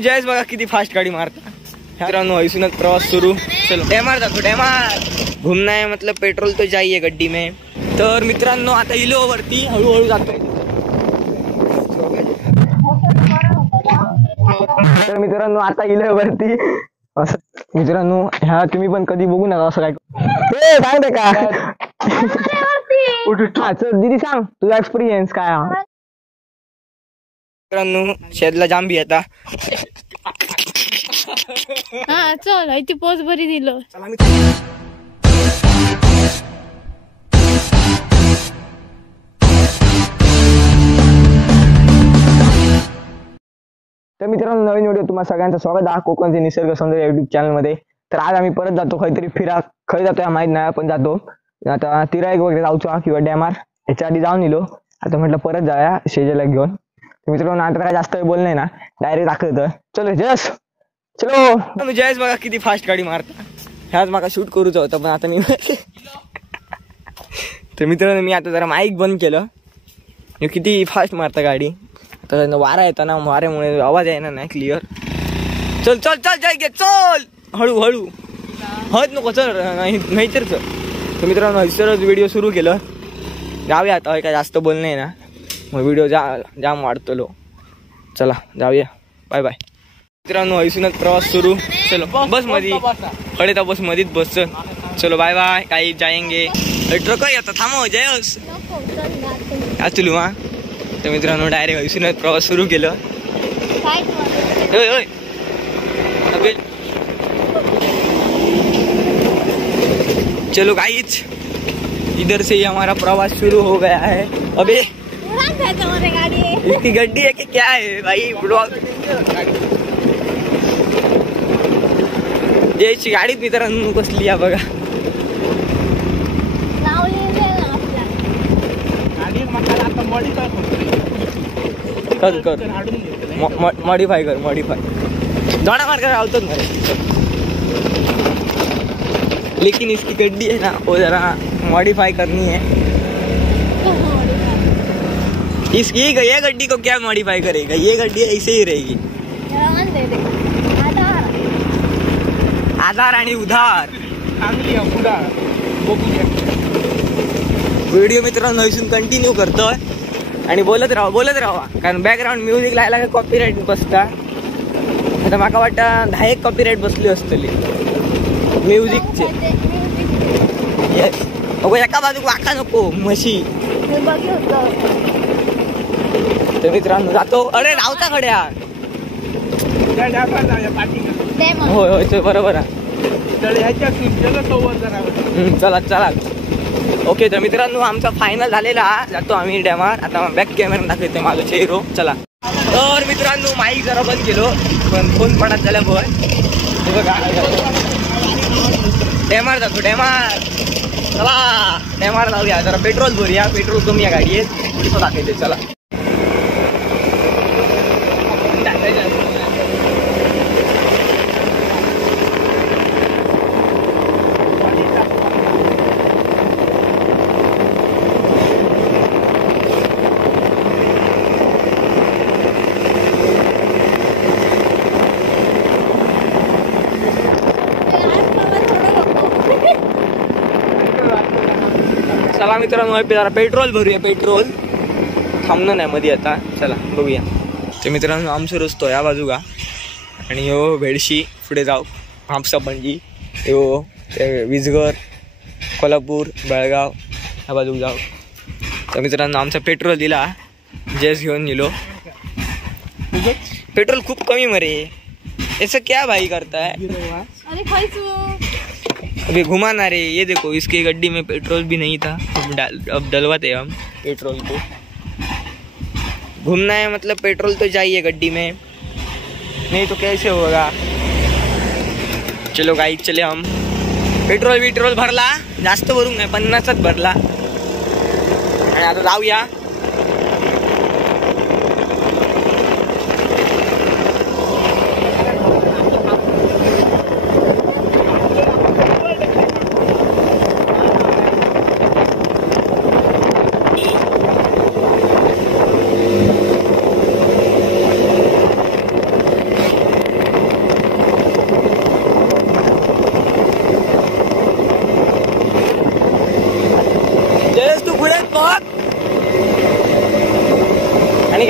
जयस बघा किती फास्ट गाडी मारता मित्रांनो. ऐसूनच प्रवास सुरू. चलो डॅमार जातो. डॅमार घुमना है मतलब पेट्रोल तो चाहिए गड्डी में. तर मित्रांनो आता इलो वरती हळूहळू जातोय. तर मित्रांनो आता इलो वरती असं. मित्रांनो ह्या तुम्ही पण कधी बघू नका असं काय. सांग दे का दीदी सांग तुझा एक्सपिरियन्स काय. मित्रांनो शेदला जाम भी आता. हा चल इथे पोच बरी दिलो. तर मित्रांनो नवीन व्हिडिओ तुम्हाला सगळ्यांचं स्वागत आहे कोकणचे निसर्ग सौंदर्य युट्यूब चॅनल मध्ये. तर आज आम्ही परत जातो काहीतरी खरी जातो माहित नाही पण जातो. आता तिराईक वगैरे जाऊचो किंवा डॅमार याच्या आधी जाऊन निलो. आता म्हटलं परत जाऊया शेजाला घेऊन. तर मित्रांनो आता काय जास्त बोल नाही ना डायरेक्ट दाखवतं. चलो जस चलो. जयस बघा किती फास्ट गाडी मारता. ह्याच माका शूट करूच होतं पण आता मी तर मित्रांनो मी आता जरा माईक बंद केलं. किती फास्ट मारता गाडी. तर वारा येतो ना वाऱ्यामुळे आवाज येणार नाही क्लिअर. चल चल चल जाय घे चल हळू हळू हत नको चल नाही तर चल. तर मित्रांनो हसरच व्हिडिओ सुरू केलं. जाऊया आता काय जास्त बोल नाही ना मग व्हिडिओ जाम वाढतो लो. चला जाऊया बाय बाय. मित्रांनो ऐसूनच प्रवास सुरू. चलो बस मध्ये कडे तर बस मध्येच बस. चलो बाय बाय काही जायंगे. ट्रक येतो थांबव जयस तुलू मा. तर मित्रांनो डायरेक्ट ऐसूनच प्रवास सुरू केलं. चलो गाइस इधर से ही हमारा प्रवास शुरू हो गया है. अबे इसकी गड्डी है कि क्या है भाई. ब्लॉग याची गाडीत मित्रांनो कसली आहे बघा. कर कर मॉडिफाय कर मॉडिफाय दोड़ा मार कर आवतो ना. लेकिन इसकी गड्डी है ना वो जरा मॉडिफाई करनी है. इसकी ये गड्डी को क्या मॉडिफाई करेगा. ये गड्डी ऐसे ही रहेगी. आधार आणि उधार. व्हिडिओ मित्रांनो इथून कंटिन्यू करतोय आणि बोलत राहा कारण बॅकग्राऊंड म्युझिक लायला कॉपीराईट बसता. आता माका वाटतं 10 कॉपीराईट बसली असतली म्युझिकचे. येस अगो एका बाजूक वाका नको म्हशी. तर मित्रांनो जातो. अरे रावता खड्या. होय होय बरोबर आहे. चला चला ओके. तर मित्रांनो आमचा फायनल झालेला जातो आम्ही डॅमार. आता बॅक कॅमेरा दाखवते माझं चेहरो. चला. तर मित्रांनो माईक जरा बंद केलो पण फोन पडत झाल्या बोय. डॅमार जातो डॅमार. चला डॅमार जाऊया जरा पेट्रोल भरूया. पेट्रोल कमी या गाडी आहे पुढचं दाखवते. चला चला मित्रांनो जरा पेट्रोल भरूया. पेट्रोल थांबणं नाही मध्ये आता. चला बघूया. तर मित्रांनो आमचं रस्तो या बाजूगा आणि यो भेडशी पुढे जाऊ हापसा पणजी यो विजगर कोल्हापूर बेळगाव ह्या बाजूक जाऊ. तर मित्रांनो आमचा पेट्रोल दिला जस घेऊन गेलो. पेट्रोल खूप कमी मरे. ऐसा क्या भाई करता है. अभी घुमाना रे. ये देखो इसकी गड्डी में पेट्रोल भी नहीं था. अब डलवाते हम पेट्रोल को. घूमना है मतलब पेट्रोल तो चाहिए गड्डी में नहीं तो कैसे होगा. चलो गाइस चले हम. पेट्रोल भरला जास्त भरून नाही 50च भरला आणि आता जाऊया.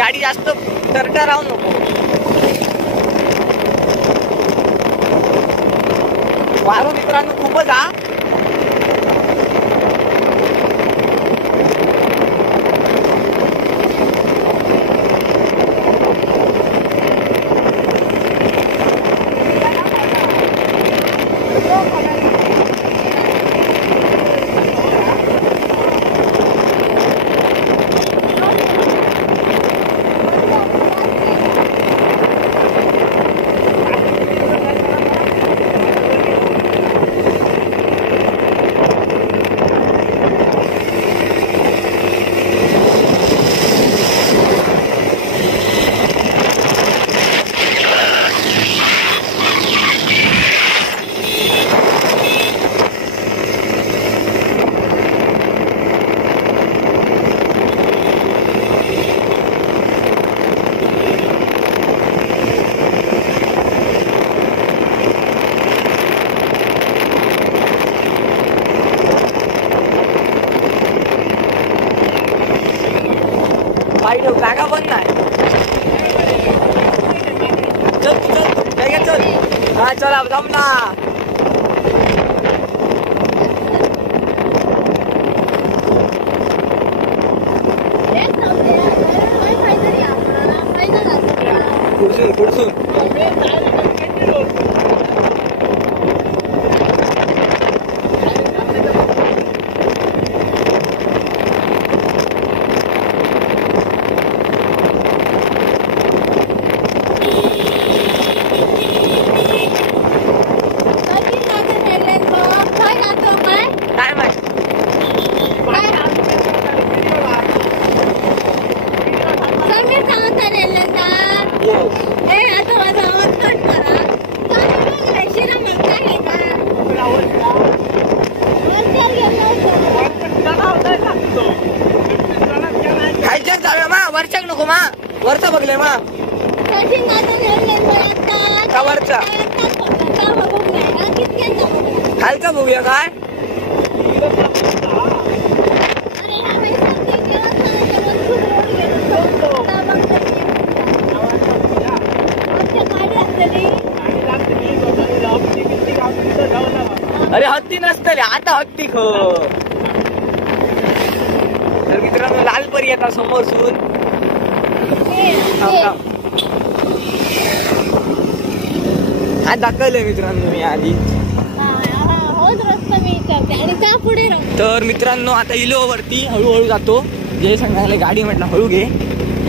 गाडी जास्त तरटा राहू नको. वारो मित्रांनो खूपच हा. जागा पण नाही. चल चल चल. हा चला जमला. पुढसून खायच्याच जाऊया मा. वरच्याक नको मा. वरचा बघले मा. का वरचा खालचा बघूया काय. अरे हत्ती नसतले आता हत्ती ख. तर मित्रांनो लालपरी येतात समोरसून. हा दाखवलंय मित्रांनो मी आधी. तर मित्रांनो आता इलो वरती हळूहळू जातो. जे सांगायला गाडी म्हटलं हळू घे.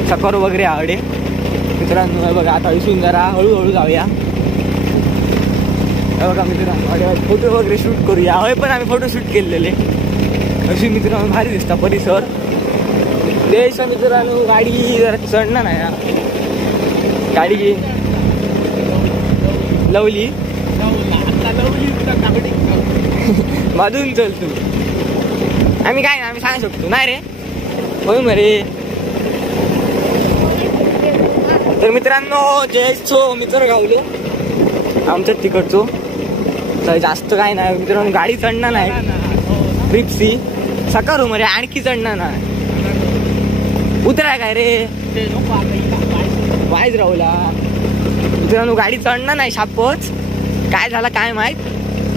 चकर वगैरे आवडे मित्रांनो. बघा आता इसून जरा हळूहळू जाऊया. बघा मित्रांनो फोटो वगैरे शूट करूया. होय पण आम्ही फोटो शूट केलेले. अशी मित्रांनो भारी दिसता परिसर. देश मित्रांनो गाडी जरा चढणार नाही ना. गाडी घे लवली मधून चल तू. आम्ही काय ना आम्ही सांगू शकतो नाही रे. होय मरे. तर मित्रांनो जयचो मित्र गावलो आमच्याच तिकडचो. तर जास्त काय नाही मित्रांनो. गाडी चढणार नाही. ट्रिपसी सकाळ मरे आणखी चढणार नाही. उतराय काय रे वाईज राहुला. मित्रांनो गाडी चढणार नाही शापच. काय झालं काय माहित.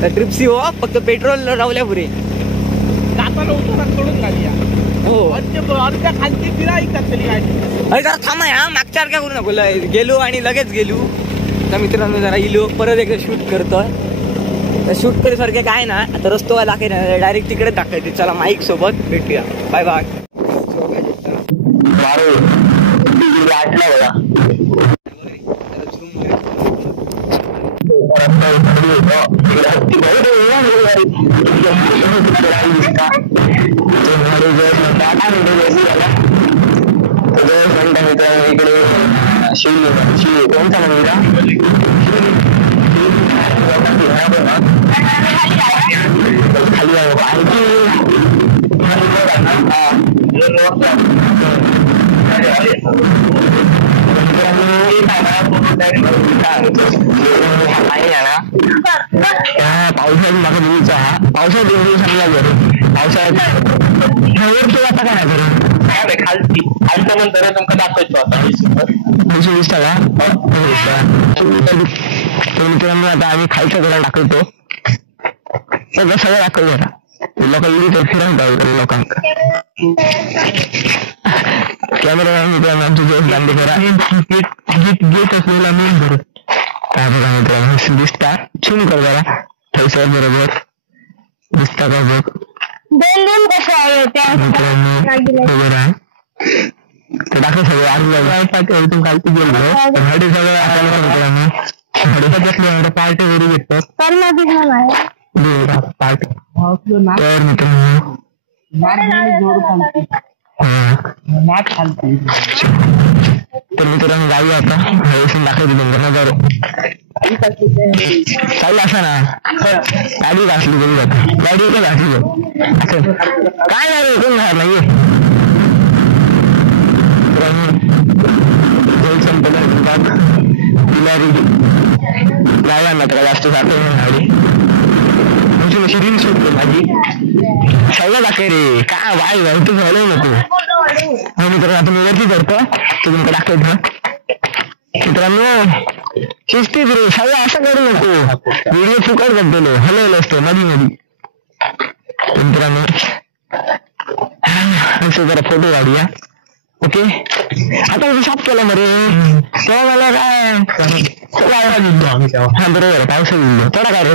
तर ट्रिपसी हो फक्त पेट्रोल राहुल्या पुरे. अरे जरा थांबा हा. मागच्या काय करू नको. गेलो आणि लगेच गेलो. तर मित्रांनो जरा इलो परत एकदा शूट करतोय. तर शूट करीसारखे काय ना. आता रस्तो काय दाखवायला डायरेक्ट तिकडे दाखवायचे. चला माईक सोबत भेटूया. Bye bye. इकडे शिव कोणता मंदिर खाली पावसाळ्यात माझा मुलीचा पावसाळ्यात समजा पावसाळ्यात वरती आता काय करू खालती खालचं नंतर तुमका दाखवतो आता 20 का तर मित्रांनो आता आम्ही खालच्या घराला दाखवतो सगळं दाखवतो आता लोकांना फिरून जाऊ लोकांना कॅमेरा मित्रांनो आमची जोश गांधी करा गेट असलेला मेन भरू काय बघा मित्रांनो दिसता छून कर जरा पैसा बरोबर दिसता का बघ मित्रांनो ते दाखव सगळं आधी खालती गेलो हडी सगळं आता मित्रांनो पार्टी वगैरे घेतो पार्टी तर मित्रांनो तर मित्रांनो जाऊया आता हवेशीन दाखवतो तुमच्या नजर चालू असा ना गाडी घासली तरी जात गाडी इथे घासली काय नाही रे कोण बाहेर नाहीये जाऊया ना त्याला जास्त जातो गाडी तुमची रिंग सुटते माझी सगळं दाखव रे काय वाय तू झालं नको मित्रांनो आता मी वरती करतो तू तुमचं दाखवायचं मित्रांनो शिस्तीत रे सगळं असं करू नको व्हिडिओ फुकट बघतो हलवलं असतं मधी मित्रांनो असं जरा फोटो काढूया ओके आता साफ केलं मरे तेव्हा मला काय हा बरोबर पावसा दिलो थोडा काय रे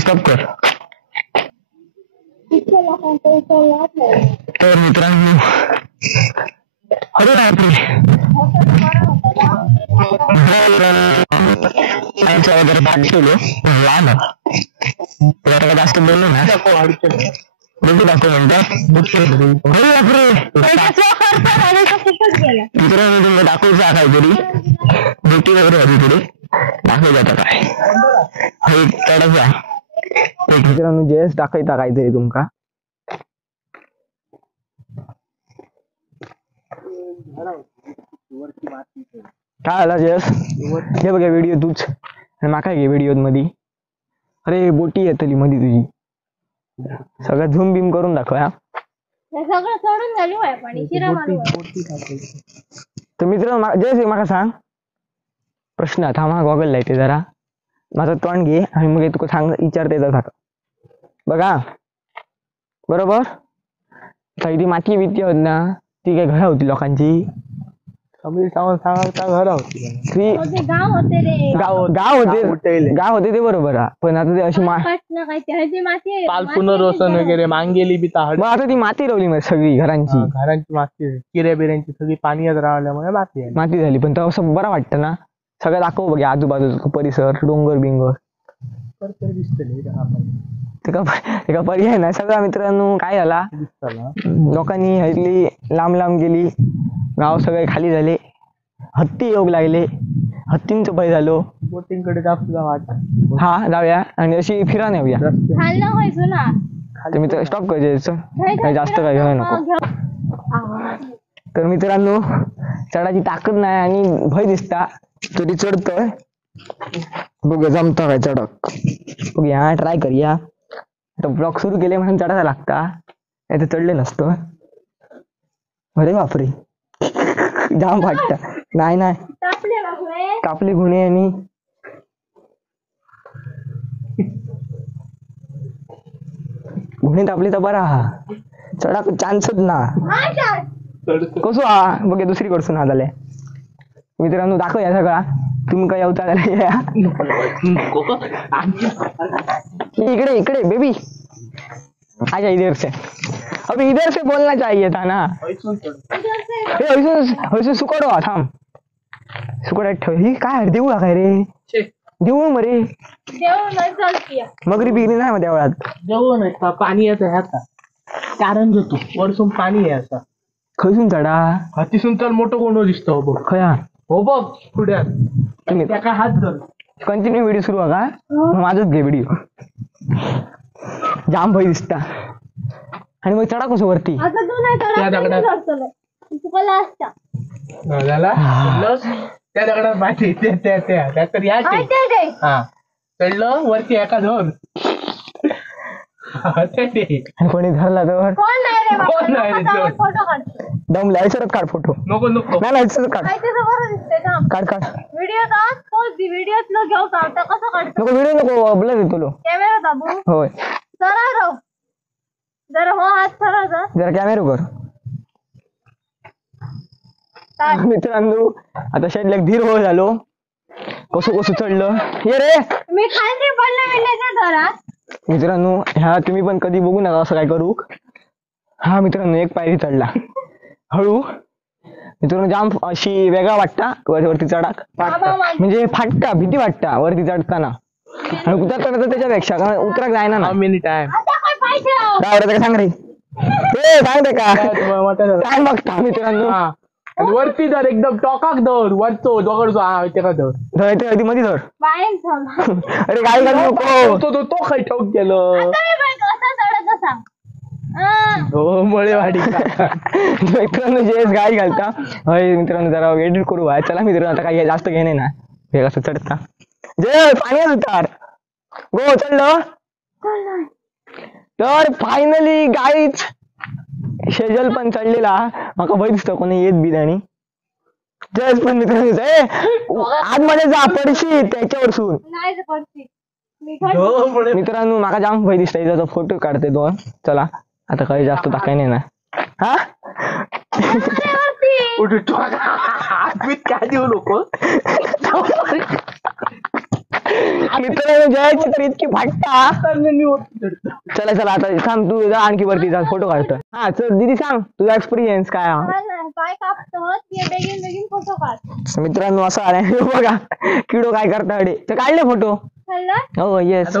स्टॉप कर तर मित्रांनो अरे बापरे वगैरे भाग केलो लहान जास्त बोललो ना बघू दाखव म्हणतात मित्रांनो तुम्ही दाखवचा काहीतरी ड्युटी वगैरे होती पुढे दाखव जाता काय चढायचा मित्रांनो जयस दाखवता काहीतरी तुमका काय आला जयस हे बघा व्हिडिओ तूच आणि माका घे व्हिडिओ मध्ये अरे बोटी येतली मध्ये तुझी सगळं झूम बीम करून दाखव हा तर मित्रांनो जयस माका सांग प्रश्न थांबा गॉगल लायते जरा माझं तोंड घे आणि मग तुका सांग विचारते बघा बरोबर ती माती बिती होत ना ती काय घर होती लोकांची घर होती गाव होते ते बरोबर पण आता ते अशी पुनर्वसन वगैरे मांगेली बी मग आता ती माती रवली मग सगळी घरांची माती किऱ्या बिऱ्यांची सगळी पाण्यात राहिल्यामुळे माती झाली पण तेव्हा असं बरं वाटतं ना सगळं दाखव बघ आजूबाजूचा परिसर डोंगर बिंगर ते का पर्याय नाही सगळं मित्रांनो काय झाला लोकांनी हल्ली लांब लांब गेली गाव सगळे खाली झाले हत्ती योग लागले हत्तींचं भय झालो बोटिंग कडे हा जाऊया आणि अशी फिरा नेऊया तर मित्र स्टॉप करायचं काही जास्त काही घ्यायला नको तर मित्रांनो चढाची ताकद नाही आणि भय दिसता तरी चढतोय बघ जमतं काय चढक बघूया ट्राय करूया आता ब्लॉग सुरू केले म्हणून चढायला लागता नाही तर चढले नसतो अरे बापरे जाम वाटत नाही कापले गुन्हे आणि गुन्हे तापले तर बरा हा चढा चान्सच ना कसो हा बघ दुसरी कडसून हा झाले मित्रांनो दाखव या सगळा तुम्ही काय येऊता इकडे इकडे बेबी आजा इधर से अभी इधर से बोलना चाहिए था ना सुकड़ो थांब सुकड़ा ठेव ही काय देऊ काय रे देऊ मरे मगरी बिगरी नाही देवळात देऊ नाही पाणी येत ह्याचा कारण घेतो वरसून पाणी आहे असं खयसून चढा हातीसून तर मोठं कोण दिसतो बघ खया हो बघ पुढ्यात तुम्ही त्या हात धर कंटिन्यू व्हिडिओ सुरू आहे का माझच घे व्हिडिओ जाम भय दिसता आणि मग चढा कसं वरती त्या दगडात माहिती त्या तर या हा चढलं वरती एका धर कोणी धरला तर कोण नाही रे बाबा फोटो काढ दम लायसरच काढ फोटो. नको नाही लायसरच काढ. काय त्याचं बरं दिसतंय का काढ व्हिडिओ दाब तो व्हिडिओत न घेऊ का आता कसं काढतो नको व्हिडिओ नको ब्लर येतो लो कॅमेरा दाबू होय सरळ राव जरा हो हात सरळ जरा कॅमेरा कर. मित्रांनो आता शेडला धीर हो झालो कसं चढलं ये रे मी खाली पडले मिळण्याच्या घरात. मित्रांनो ह्या तुम्ही पण कधी बघू नका असं काय करू. हा मित्रांनो एक पायरी चढला हळू. मित्रांनो जाम अशी वेगळा वाटता वरती चढाक म्हणजे फाटता भीती वाटता वरती चढताना आणि उतरताना तर त्याच्यापेक्षा कारण उतराक जायना ना. काय सांग रे ते सांगते का काय बघता मित्रांनो वरती धर एकदम टोकाक धर वरतो धर मध्ये धर अरे काय करू नको तो खाई ठोक गेलं मळेवाडी मित्रांनो जेस गाडी घालता मित्रांनो जरा एडिट करू चला मित्रांनो आता काही जास्त घेणे ना हे कसं चढता जे पाणी उतार गो चढलं तर फायनली गाईच शेजल पण चढलेला माका भय दिसतो कोणी येत बी आणि जस पण मित्रांनो आतमध्ये जा पडशी त्याच्यावर सून मित्रांनो माका जाम भय दिसत त्याचा फोटो काढते दोन. चला आता काही जास्त दाखवाय नाही ना हा काय देऊ नको मित्रांनो जयाची तर इतकी फाटता. चला चला आता सांग तू जा आणखी वरती जा फोटो काढतो. हा चल दीदी सांग तुझा एक्सपिरियन्स काय मित्रांनो असं आलाय बघा किडो काय करता अडे ते काढले फोटो. हो येस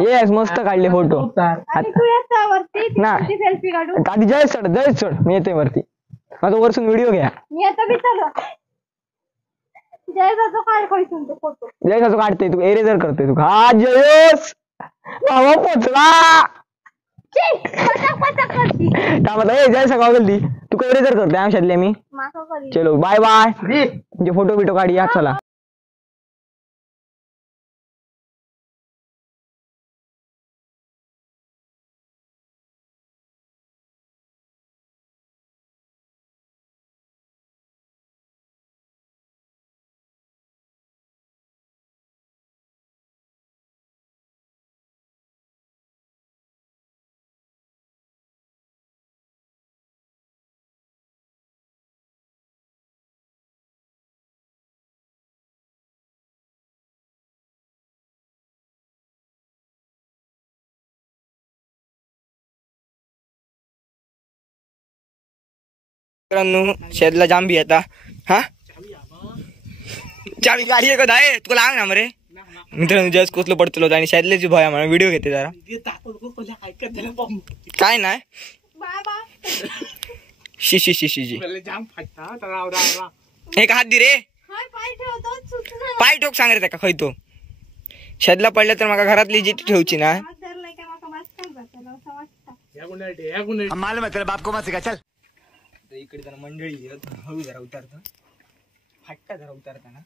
येस मस्त काढले फोटो. आधी जयस चढ मी येते वरती माझा वरसून व्हिडिओ घ्या. जयसा तू काढते तू एरेजर करतोय तू हा जयस बाबा पोचला जयसा गाव गल्ली तू एरेजर करतोय आमच्यातले मी. चलो बाय बाय म्हणजे फोटो बिटो काढी या चला. मित्रांनो शेदला जांबी आता हा चावी गाडी कदा आहे तुला लाग ना मरे. मित्रांनो जस्ट कोसलो पडतो आणि शेदल्याची भया म्हणून व्हिडिओ घेते जरा काय नाही शिशी शिशी एक हात दे रे पाय ठोक सांग रे का खय तो शेदला पडलं तर मला घरातली जी ठेवची ना बाप को मत चल. इकडे जरा मंडळी हळू जरा उतरतं फाटता जरा उतरताना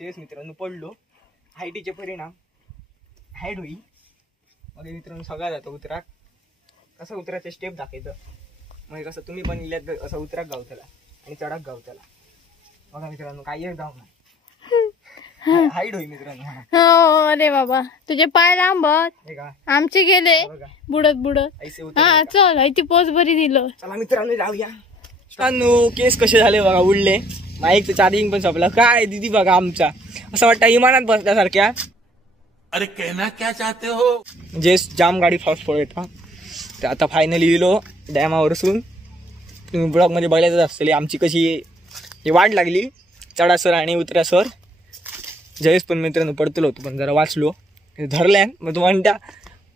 तेच मित्रांनो पडलो हाईटीचे परिणाम हाईट होई मग मित्रांनो सगळा जातो उतराक कसं उतराचे स्टेप दाखवतं मग कसं तुम्ही पण इल्यात असं उतराक गावतला आणि चढाक गावतला बघा मित्रांनो काही एक गाव नाही हाईट होई मित्रांनो. अरे बाबा तुझे पाय लांबत आमचे गेले बुडत बुडत. हा चल ती पोच बरी दिलं. चला मित्रांनो जाऊया. केस कसे झाले बघा उडले माईकचं चार्जिंग पण संपलं काय दिदी बघा आमचा असं वाटतं इमानात बसल्यासारख्या. अरे कहना क्या चाहते हो जे जाम गाडी फास्ट पडत तर आता फायनली गेलो डॅमावरसून. तुम्ही ब्लॉग मध्ये बघायचं असले आमची कशी वाट लागली चढासर आणि उतरासर. जयेश पण मित्रांनो पडतलो होतो पण जरा वाचलो धरल्यान मग तू म्हणता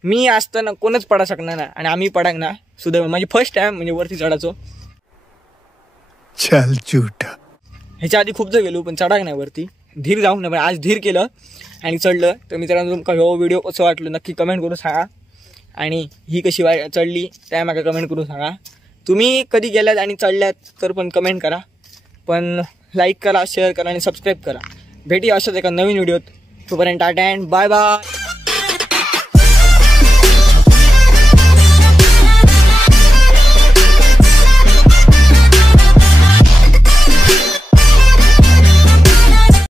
मी असताना कोणच पडा शकणार ना आणि आम्ही पडाक ना सुद्धा माझी फर्स्ट टाइम म्हणजे वरती चढाचो. चल झूठा ह्याच्या आधी खूप गेलो पण चढाक नाही वरती धीर जाऊन नाही पण आज धीर केलं आणि चढलं. तर मित्रांनो तुमका हो व्हिडिओ कसं वाटलं नक्की कमेंट करून सांगा आणि ही कशी चढली त्या मागे कमेंट करून सांगा. तुम्ही कधी गेल्यात आणि चढल्यात तर पण कमेंट करा पण लाईक करा शेअर करा आणि सबस्क्राईब करा. भेटी अशाच एका नवीन व्हिडिओत. तोपर्यंत टाटा अँड बाय बाय.